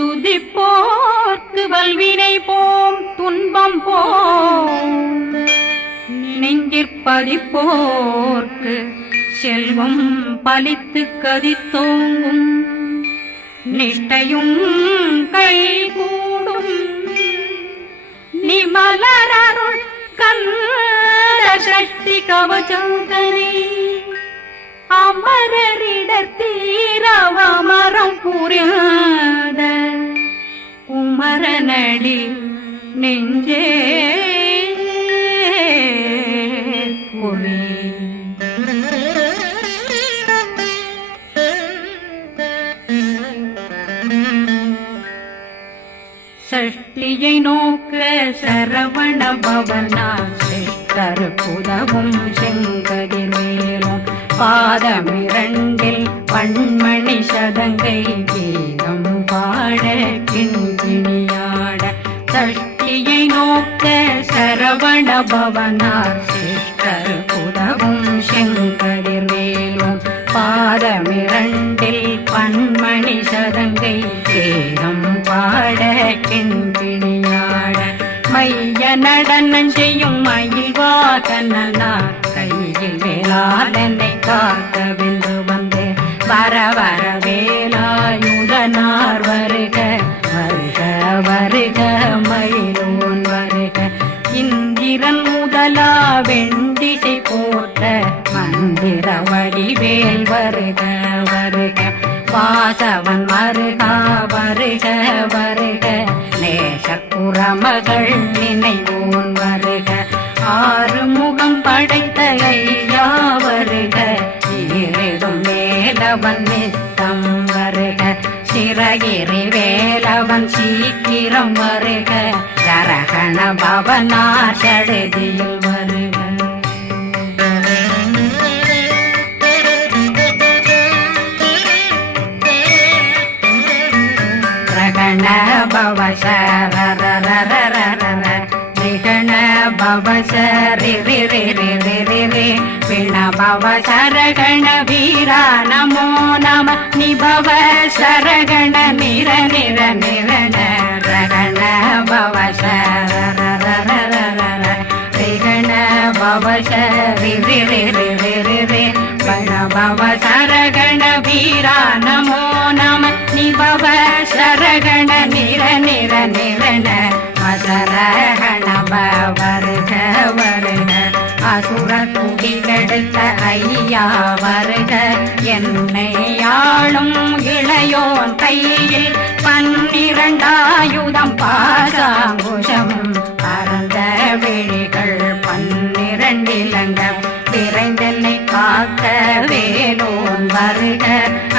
துதிப்போர்க்கு வல்வினை போம் துன்பம் போம் நெஞ்சிற்பதிப்போர்க்கு செல்வம் பலித்து கதித்தோங்கும் நிஷ்டையும் கைகூடும் நிமலரருள் கந்த சக்தி கவச்சந்தனை அமரரிடத்தீரவமரம் புரியாத குமரனடி நெஞ்சே குழி சஷ்டியை நோக்க சரவண பவனா சிஷ்டர் புதவும் செங்கதிர் மேலும் பாதமிரண்டில் பண்மணி சதங்கை கீதம் பாட கிண்கிணியாட சஷ்டியை நோக்க சரவண பவனார் சிஷ்டர் புதவும் செங்கதிர் மேலும் பாதமிரண்டில் பண்மணி சதங்கை கீதம் பாட கிண்கிணியாட மைய நடனம் செய்யும் மயில் வாகனார் கையில் வேளாளனை காக்க வென்று வந்து வர வர வேலாயுதனார் வருக வருக வருக மயிலோன் வருக இந்திரன் முதலா வெண்டிசை போட்ட மந்திர வடிவேல் வருக வருக வாசவன் வருகா வருக வருக நேசக்குறமகள் நினைவோன் வருக ஆறு முகம் படைத்த ஐயா வருக ஈரிடும் வேலவன் நித்தம் வருக சிறகிரி வேலவன் சீக்கிரம் வருக ஜரகண பவனார் சடுதியில் வருக ரகண பவசரரரரரரர நிகண பவசரி ரி ரி ரி ரி ரி ரி பிண பவசரகண வீரா நமோ நம நிபவ சரகண நிர நிர நிரண ரகண பவசரரரரரர ரிகண பவசரி ரி ரி ரி ரி ரி ரி பிண பவசரகண வீரா நமோ நம நிபவ சரகண நிர நிர நிரண மசரகண வருக வருக அசுர குடிகெடுத்த ஐயா வருக என்னை ஆளும் இளையோன் கையில் 12 பாசாங்குஷம் பரந்த விழிகள் 12 இலங்க விரைந்தென்னை காக்க வேலோன் வருக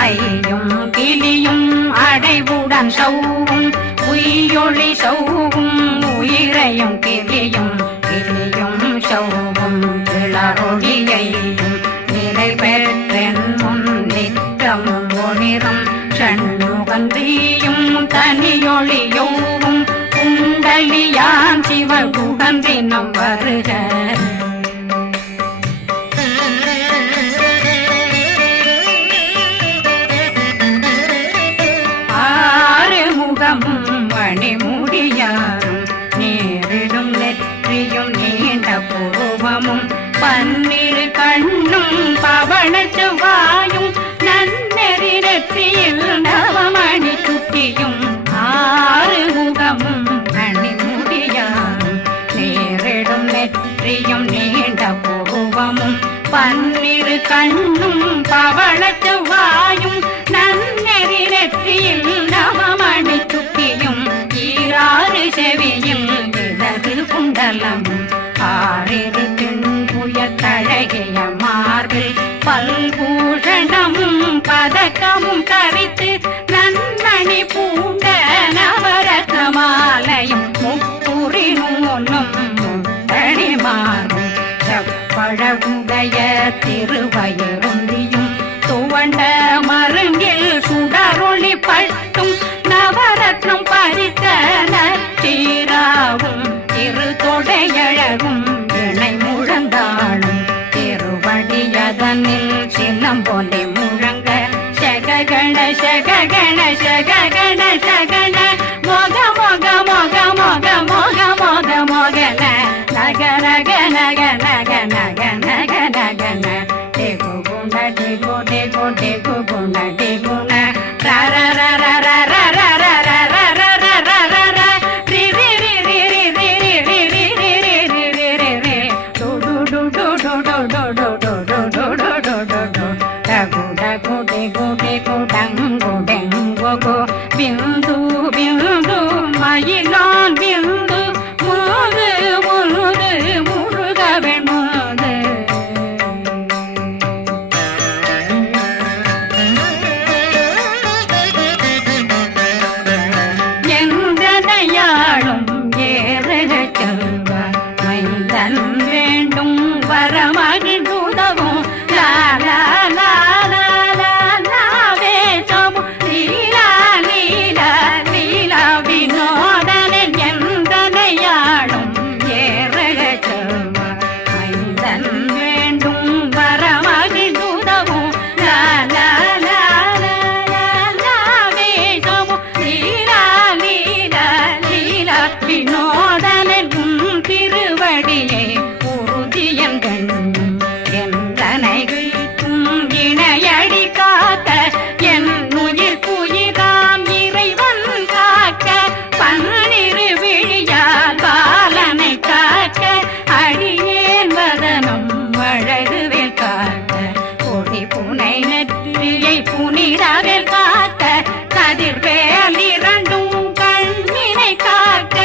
ஐயும் கிளியும் அடைவுடன் சௌவும் உயிரொளி சௌவும் உயிரையும் கிளியும் கிளியும் சௌவும் இளரொளியையும் நிலை பெற்றென் முன் நிற்கும் ஒளிரும் ஷண்முகந்தியும் தனியொளியோவும் குண்டலியான் சிவகுகந்தினம் வருக மணிமுடியாரும் நேரிடும் நெற்றியும் நீண்ட புருவமும் 12 கண்ணும் பவள செவ்வாயும் நன்னெறி நெற்றியில் நவமணி சுட்டியும் 6 முகமும் மணிமுடியாரும் நேரிடும் நெற்றியும் நீண்ட புருவமும் 12 கண்ணும் பவள செவ்வாயும் நன்னெறி நெற்றியில் நவமணி சுட்டியும் 6 செவியும் இடது குண்டலம் 6 திண்புய தழகிய மார்பில் பல்பூஷணமும் பதக்கமும் தரித்து நன்மணி பூண்ட நவரத்ன மாலையும் முப்புரி நூலும் தனிமாறும் செப்பழகுடைய திருவயருந்தியும் துவண்ட மருங்கில் சுடரொளி பட்டும் நவரத்னம் பறித்த நச்சீராவும் திரு தொடையழகும் இணை முழந்தாளும் திருவடியதனில் சிலம்பொலி முழங்க சககண சககண சககண சகண கோடே கோடே குகுண டிகுண ரர ரர ரர ரர ரர ரர ரி ரி ரி ரி ரி ரி ரி ரி ரி ரி ரி ரி ரி டு டு டு டு டு டு டு டு டு டு டு டு டு டு டகு டகு டிகு டிகு டங்கு டெங்கு கு பிந்து பிந்து மயிலான் பிந்து முது முது முருகவன் முது எந்தனையாளும் ஏறுக செல்வ மைந்தன் வேண்டும் வரமகிழ்ந்துதவும் லாலா லாலா லாலா வேஷமும் லீலா லீலா லீலா வினோதனன் எந்தனையாளும் ஏறுக செல்வ மைந்தன் வேண்டும் வரமகிழ்ந்துதவும் லாலா லாலா லாலா வேஷமும் லீலா லீலா லீலா வினோதனன் உன் திருவடியை உறுதியன் கண்ணும் எந்தனை வீட்டும் இணையடி காக்க என் உயிர் குயிராம் இறைவன் காக்க பன்னிரு விழியால் பாலனை காக்க அடியேன் வதனம் அழகுவேல் காக்க கொடி புனை நெற்றியை புனிதவேல் காக்க கதிர்வேல் இரண்டும் கண்ணினை காக்க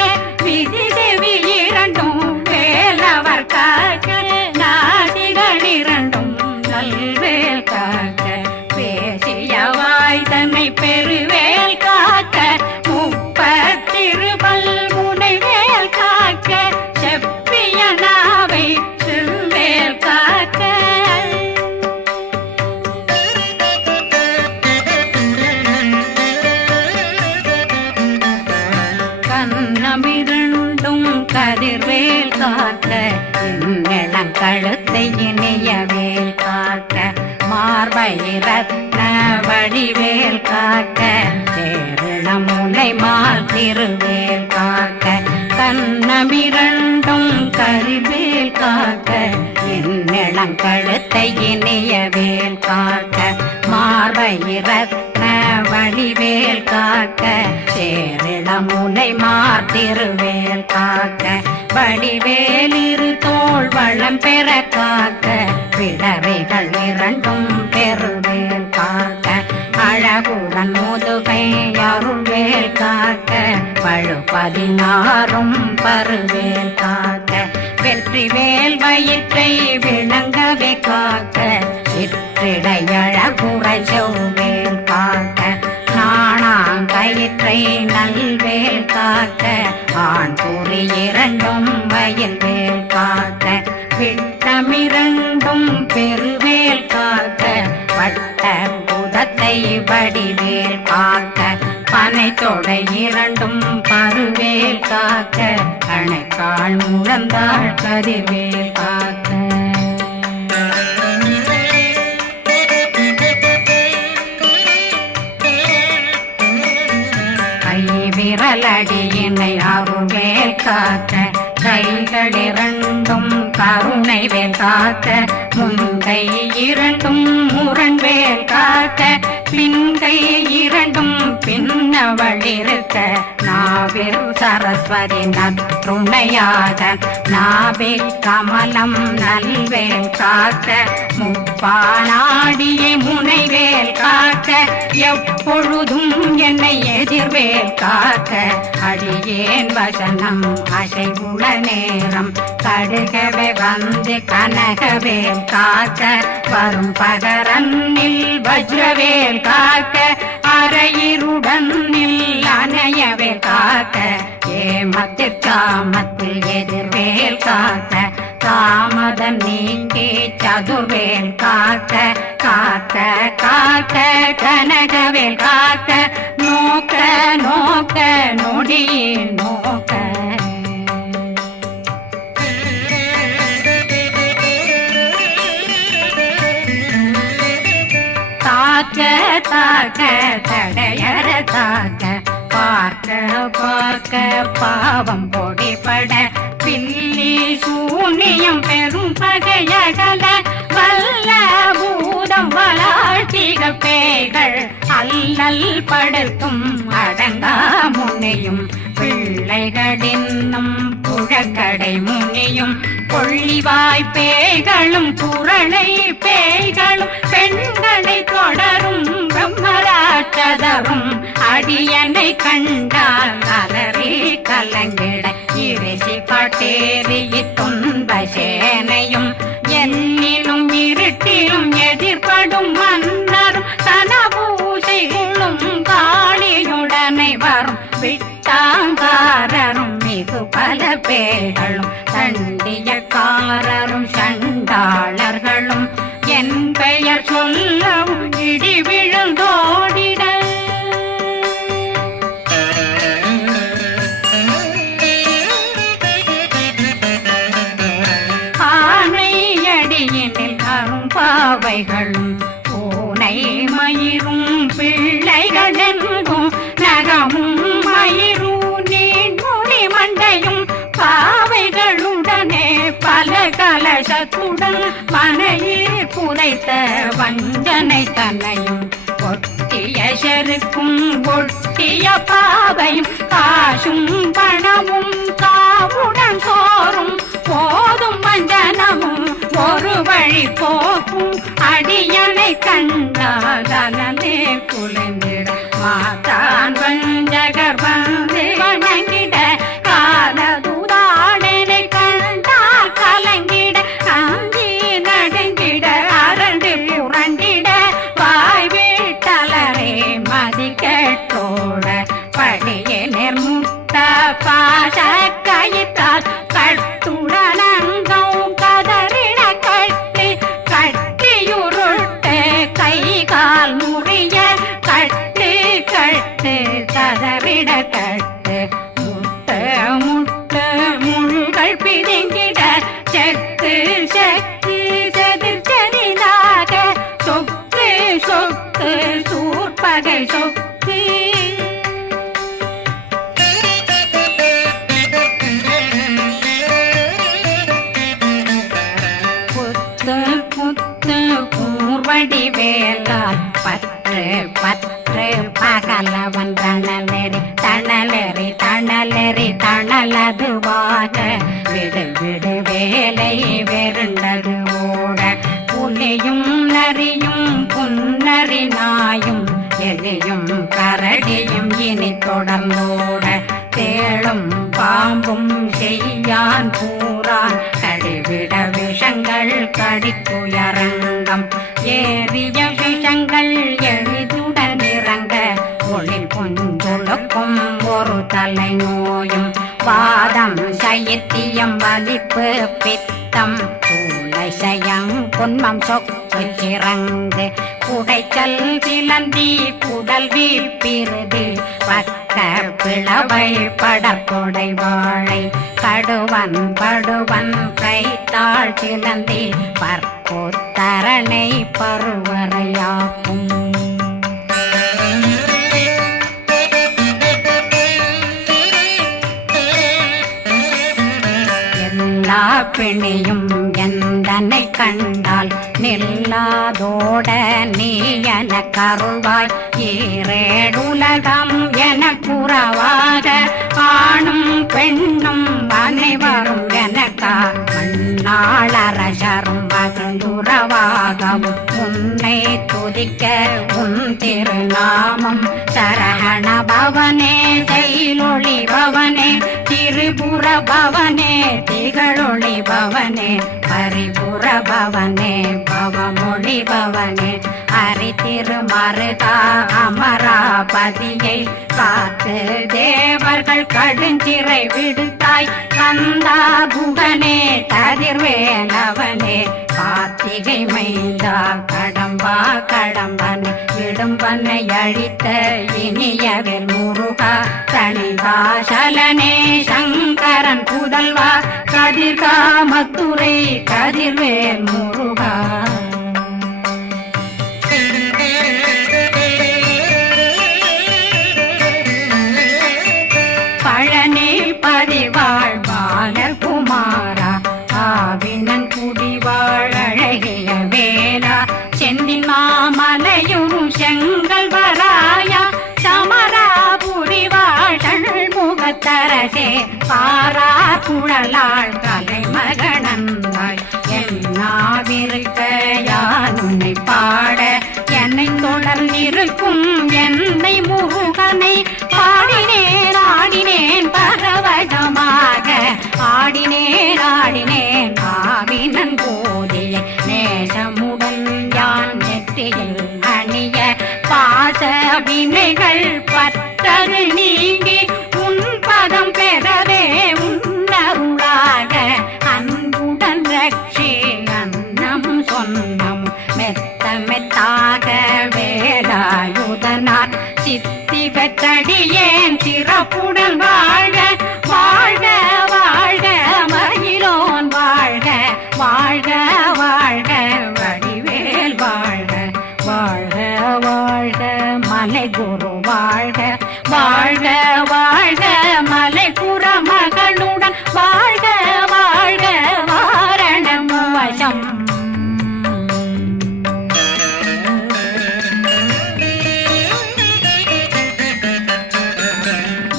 விதி செவி இரண்டும் வேலவர் காக்க நாசிகள் இரண்டும் நல்வேல் காக்க பேசிய வாய் தன்னை பெருவேல் காக்க முப்பத்திருபல் முனைவேல் காக்க செப்பிய நாவை செல்வேல் காக்க கண்ணமிரண்டும் கதிர்வேல் காக்க என் கழுத்தை இணையவேல் காக்க மார்பை ரத்ன வடிவேல் காக்க சேரண முனை மால் திருவேல் காக்க கண்ணமிரண்டும் கதிர்வேல் காக்க என் கழுத்தை இணையவேல் காக்க மார்பை ரத்ன வடிவேல் காக்க சேரண முனை மார் திருவேல் காக்க வடிவேல் இரு தோள் வளம் பெற காக்க விடவைகள் இரண்டும் பெருவேல் காக்க அழகுடன் முதுகை அருள்வேல் காக்க பழு 16 பருவேல் காக்க வெற்றிவேல் வயிற்றை விளங்கவே காக்க சிற்றிடையழகுரை செவ்வேல் காக்க நாணாங்கயிற்றை நல்வேல் காக்க ஆண் குறி இரண்டும் வயல்வேல் காக்க விட்டமிரண்டும் பெருவேல் காக்க வட்ட புதத்தை வடிவேல் காக்க பனை தொடை இரண்டும் பருவேல் காக்க அணைக்கால் முழந்தாள் கதிர்வேல் காக்க விரலடியினை அருள்வேல் காக்க கைகள் இரண்டும் கருணை வேல் காக்க முன்கை இரண்டும் முரண்வேல் காக்க பின்கை இரண்டும் பின்னவளிருக்க நாவில் சரஸ்வதி நற்றுணையாக நாபி கமலம் நல்வேல் காக்க முப்பானாடியை முனைவேல் காக்க எப்பொழுதும் என்னை எதிர்வேல் காக்க அடியேன் வசனம் அசைவுள நேரம் கடுகவே வந்து கனகவேல் காக்க வரும் பகரன்னில் வஜ்ரவேல் காக்க அரையிருடன் அணையவேல் காக்க ஏமத்திற்காமத்தில் எதிர்வேல் காக்க தாமதம் நீங்கி சதுர்வேல் காக்க காக்க காக்க கனகவேல் காக்க நோக்க நோக்க நொடியில் நோக்க தாக்க தாக்க தடையற தாக்க பார்க்க பார்க்க பாவம் பொடிபட பில்லி சூனியம் பெரும் பகையகல வல்ல பூத பூதம் வளாழ்த்திக பேய்கள் அல்லல் படுத்தும் அடங்கா முனையும் பிள்ளைகளின்னும் புழக்கடை முனியும் கொள்ளிவாய் பேய்களும் குரளை பேய்களும் பெண்களை தொடரும் பிரம்மராட்சதரும் அடியனை கண்டால் அலறி கலங்கிட இரிசி காட்டேறி துன்ப சேனையும் என்னிலும் இருட்டிலும் எதிர்படும் மன்னரும் தனபூசைகளும் காளியுடனை வரும் விட்டாங்காரரும் மிகு பல பேர்களும் தண்டியக்காரரும் சண்டாளர்களும் என் பெயர் சொல்லவும் இடி விழுந்தோடிட ஆனையடியினில் அரும்பாவைகளும் பூனை மயிரும் பிள்ளைகளெங்கும் நகமும் மயிரும் நீண்மொழி மண்டையும் பாவைகளுடனே பல கலசத்துடன் மனையில் புதைத்த வஞ்சனை தன்னையும் ஒட்டிய செருக்கும் ஒட்டிய பாவையும் காசும் பணமும் காவுடன் சோறும் போதும் வஞ்சனமும் ஒரு வழி போக்கும் அடியனை கண்டாதனே குளிர்ந்திட மாதான் வஞ்சகர் வந்து வணங்கிட காலதுதாடனை கண்டால் கலங்கிட அஞ்சி நடுங்கிட அரண்டு புரண்டிட வாய் வீட்டலரே மதி கேட்டோட படியே நிர்முட்ட பாச கயிற்றால் கட்டுடனங்கும் கதறிட கட்டி கட்டியுருட்டு கை கால் முறிய கட்டு கட்டு கதறிட கட்டு முட்டு முட்டு முள்கள் பிதுங்கிட செத்து செத்து செதிர் செதிலாக சொக்கு சொக்கு சூர்பகை சொக்கு கூர்வடி வேலால் பற்று பற்று பகலவன் தணலெறி தணலெறி தணலெறி தணலதுவாக விடு விடு வேலை வெருண்டது ஓட புலியும் நரியும் புன்னரி நாயும் எலியும் கரடியும் இனி தொடர்ந்தோட தேளும் பாம்பும் செய்யான் பூரான் கடிவிட விஷங்கள் கடித்துயரங்கம் ஏறிய விஷங்கள் எளிதுடன் இறங்க ஒளில் பொஞ்சுழுக்கும் ஒரு தலை நோயும் வாதம் சைத்தியம் வலிப்பு பித்தம் சூளை சயம் பொன்மம் சொக்கு சிறங்கு குடைச்சல் சிலந்தி குடல் வீப்பிருது பக்க பிளவை படற்கொடை வாழை கடுவன் படுவன் கைத்தாள் சிலந்தி பற்புத்தரணை பருவரையாக்கும் எல்லா பிணியும் எந்தனை கண்டால் நில்லாதோட நீ என கருள்வாய் ஈரேடுலகம் என புறவாக ஆணும் பெண்ணும் அனைவரும் எனக்கா மண்ணாளரசரும் மகிழ்ந்துறவாகவும் உன்னை துதிக்க உன் திருநாமம் சரகண பவனே செயலொளி பவனே திரிபுர பவனே திகழொளி பவனே பரிபுர பவனே பவமொழி பவனே ஹரி திருமருகா அமராபதியை காத்து தேவர்கள் கடுஞ்சிறை விடுத்தாய் கந்தா குகனே கதிர்வேலவனே கார்த்திகை மைந்தா கடம்பா கடம்பனை விடும்பனை அழித்த இனியவில் முருகா தனிகாசலனே சங்கரன் புதல்வா கதிர்காமத்துரை கதிர்வேல் முருகா பழனி பதிவாழ் பாலகுமாரா ஆவினன் குடிவாழ் அழகிய வேலா செந்தின் சடையுறும் செங்கல் வராயா சமராபுரி வாழல் முகத்தரசே பாரா குழலாள் கலை மகனந்தாய் என்னாவிருக்க யான் உன்னை பாட என்னை தொடர்ந்திருக்கும் என்னை முருகனை பாடினேன் ஆடினேன் பரவசமாக ஆடினேன் ஆடினேன் ஆவினன் போதிய நேசமுடன் யான் நெற்றியில் அணிய பாச வினைகள் பற்றது நீங்கி உன் பதம் பெறவே உன்னருளாக அன்புடன் ரட்சி அன்னம் சொன்னம் மெத்த மெத்தாக வேலாயுதனார் சித்தி பெற்றடியேன் சிறப்புடன் வாழ்க வாழ்க வாழ்க மயிலோன் வாழ்க வாழ்க வாழ்க வடிவேல் வாழ்க வாழ்க வாழ்க மலை குரு வாழ்க வாழ்க வாழ்க மலை குற மகளுடன் வாழ்க வாழ்க வாரணம் வசம்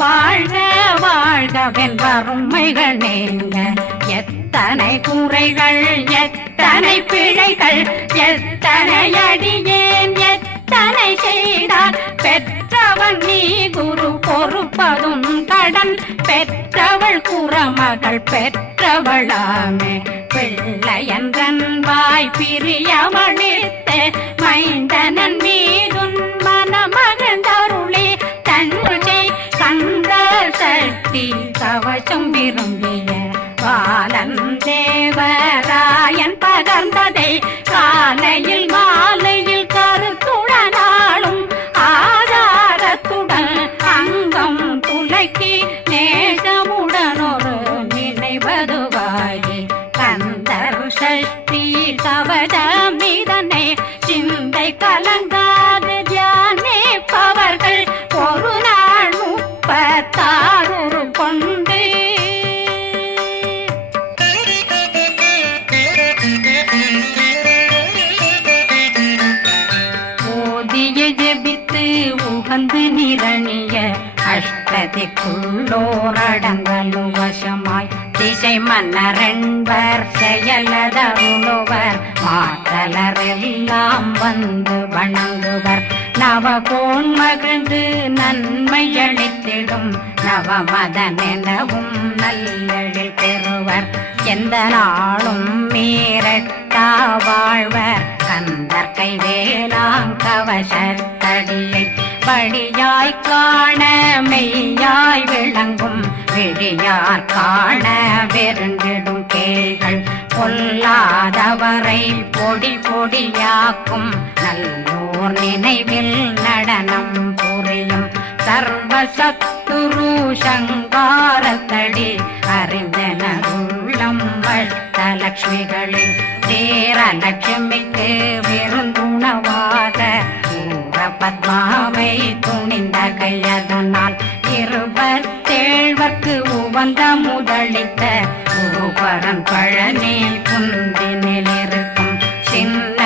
வாழ்க வாழ்கவென் வறுமைகள் நீங்க எத்தனை குறைகள் எத்தனை பிழைகள் எத்தனை அடியேன் எத்தனை செய்தார் பெற்றவன் நீ குரு பொறுப்பதும் கடன் பெற்றவள் குறமகள் பெற்றவளாமே பிள்ளையன்றன் வாய் பிரியமளித்த மைந்தனன் மீதுன் மனமகந்தருளே தன்னை கந்த சக்தி கவசம் விரும்பிய பாலன் தேவராயன் பகர்ந்ததை காலையில் மாலையில் கருத்துடனாலும் ஆதாரத்துடன் அங்கம் துலக்கி நேசமுடன் ஒரு நினைவதுவாகி கந்தர் சஷ்டி கவசம் இதனை சிந்தை கலங்காது தியானிப்பவர்கள் ஒரு நாள் 36 கொண்டு ஓதிய ஜெபித்து உகந்து நிரணிய அஷ்டதிக்குள்ளோரடங்கலும் வசமாய் திசை மன்னரென்பர் செயலதருளுவர் மாற்றலரெல்லாம் வந்து வணங்குவர் நவகோன் மகிழ்ந்து நன்மையளித்திடும் நவமதனெனவும் நல்லெழில் பெறுவர் எந்த நாளும் மீறட்டா வாழ்வர் கந்தர் கைவேலாங்கவசத்தடியை படியாய் காண மெய்யாய் விளங்கும் விழியார் காண வெருங்கிடும் கேள்கள் பொல்லாதவரை பொடி பொடியாக்கும் நல்லோர் நினைவில் நடனம் புரியும் சர்வசத்துரு சங்காரத்தடி அறிந்தனருள்ளம் வட்டலட்சுமிகளின் தேரலட்சுமிக்கு விருந்துணவாக பத்மாவை துணிந்த கையதனால் 27 உவந்த முதலித்த பூபரன் பழனி குந்தினில் இருக்கும் சின்ன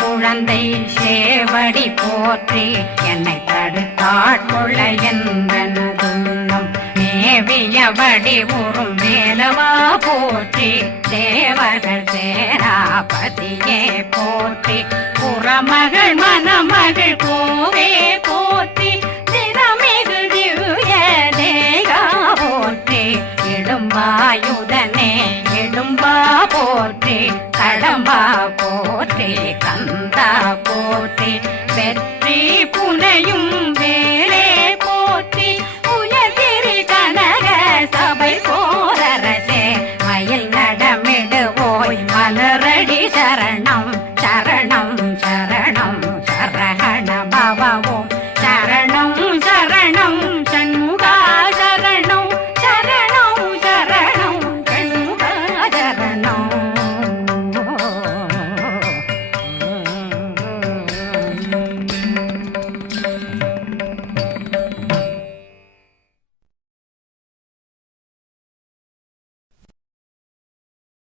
குழந்தை சேவடி போற்றி என்னை தடுத்தாட்கொள்ள என்பனதுள்ளம் மேவியபடி உறும் வேலவா போற்றி தேவர்கள் சேராபதியே போற்றி புறமகள் மணமகள் கோவே போற்றி திறமிகு திவ்ய தேகா போற்றி இடும்பாயுதனே இடும்பா போற்றி கடம்பா போற்றி கந்தா போற்றி வெற்றி புனையும் வேலே போற்றி உயர்திரி கனக சபை போரரசே மயில் நடமிடுவோய் மலரடி சரணம் சரணம் சரணம் சரகண பவ